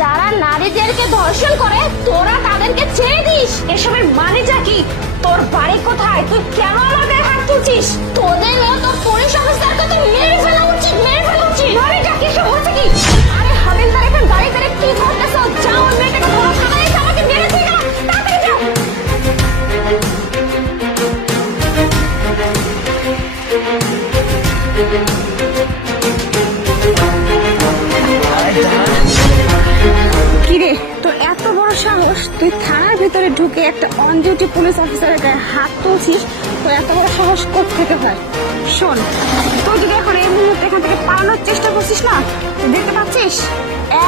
যারা নারীদেরকে ধর্ষণ করে তোরা তাদেরকে ছেড়ে দিস। এসবের মানেটা কি? তোর বাড়ি কোথায়? তুই কেন আমাদের হাত তুলছিস? তোদের মতো পুলিশ অফিসারকে তো মেরে ফেলা উচিত, মেরে ফেলা উচিত। নারীটা কি সব হচ্ছে কি? আরে হাবিলদার এখন গাড়ি ধরে কি করতেছো? যাও মেয়েটাকে ধরো, সবাই এসে আমাকে মেরেছে না, তাড়াতাড়ি যাও। কিরে, তোর এত বড় সাহস, তুই থানার ভিতরে ঢুকে একটা অন ডিউটি পুলিশ অফিসারের গায়ে হাত তুলছিস? তোর এত বড় সাহস কোত্থেকে হয়? শোন, তুই যদি এখন এই মুহূর্তে এখান থেকে পালানোর চেষ্টা করছিস না, দেখতে পাচ্ছিস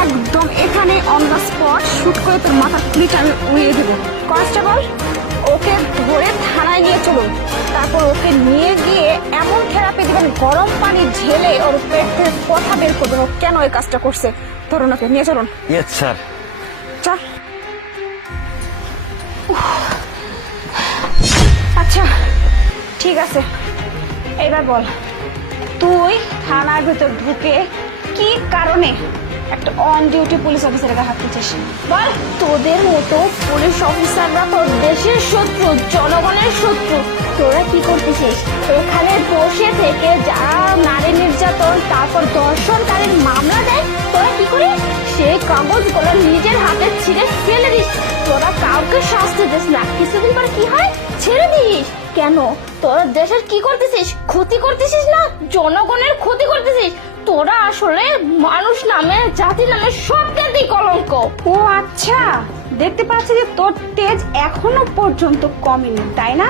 একদম এখানে অন দ্য স্পট শুট করে তোর মাথার খুলিটা আমি উড়িয়ে দেবো। কনস্টেবল, ওকে ধরে থানায় নিয়ে চলুন। তারপর ওকে নিয়ে গিয়ে এমন থেরাপি দিবেন, গরম পানি ঢেলে ওর পেট থেকে কথা বের করবেন ও কেন এই কাজটা করছে। ধরুন, ওকে নিয়ে চলুন। Yes sir. চল। আচ্ছা ঠিক আছে, এবার বল, তুই থানার ভেতর ঢুকে কি কারণে একটা অন ডিউটি পুলিশ অফিসারের গায়ে হাত তুলছিস? বল। তোদের মতো পুলিশ অফিসাররা তো দেশের শত্রু, জনগণের শত্রু। তোরা কি করতেছিস? এখানে বসে থেকে যারা নারী নির্যাতন তারপর ধর্ষণকারীর মামলা দেয়, তোরা কি করিস? সেই কাগজগুলো নিজের হাতে ছিঁড়ে ফেলে দিস। তোরা কাউকে শাস্তি দিস না, কিছুদিন পর কি হয়? ছেড়ে দিস। কেন? তোরা দেশের কি করতেছিস? ক্ষতি করতেছিস না, জনগণের ক্ষতি করতেছিস। তোরা আসলে মানুষ নামে, জাতি নামে সব জাতি কলঙ্ক। ও আচ্ছা, দেখতে পাচ্ছি যে তোর তেজ এখনো পর্যন্ত কমেনি, তাই না?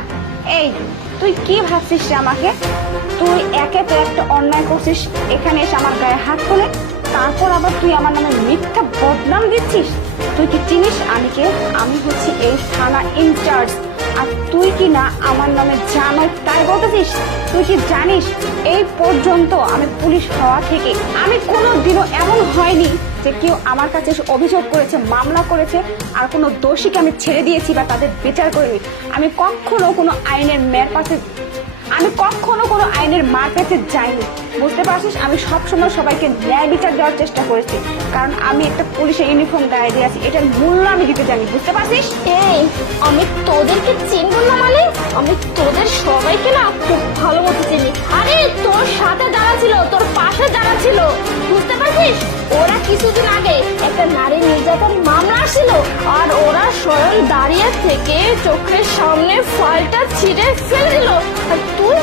এই তুই কি ভাবছিস রে আমাকে? তুই একে তো একটা অন্যায় করছিস, এখানে এসে আমার গায়ে হাত তোলে, তারপর আবার তুই আমার নামে মিথ্যা বদনাম দিচ্ছিস। তুই কি চিনিস আমি কে? আমি হচ্ছি এই থানা ইনচার্জ। আর তুই কি না আমার নামে জানো তাই বলতেছিস? তুই কি জানিস এই পর্যন্ত আমি পুলিশ হওয়া থেকে আমি কোনোদিনও এমন হয়নি যে কেউ আমার কাছে এসে অভিযোগ করেছে, মামলা করেছে, আর কোনো দোষীকে আমি ছেড়ে দিয়েছি বা তাদের বিচার করিনি। আমি কখনো কোনো আইনের মার কাছে যাইনি, বুঝতে পারছিস? আমি সবসময় সবাইকে ন্যায় বিচার দেওয়ার চেষ্টা করেছি, কারণ আমি একটা পুলিশের ইউনিফর্ম গায়ে দিয়ে আছি, এটার মূল্য আমি দিতে জানি, বুঝতে পারছিস? এই আমি তোদেরকে চিনব না মানে? আমি তোদের সবাইকে না খুব ভালো মতো চিনি। আরে তোর সাথে যারা ছিল, তোর পাশে যারা ছিল, বুঝতে পারছিস? ওরা কিছুদিন আগে একটা নারী নির্যাতন মামলা ছিল, আর ওরা স্বয়ং দাঁড়িয়ে থেকে চোখের সামনে ফাইলটা ছিঁড়ে ফেলে দিল। আর তুই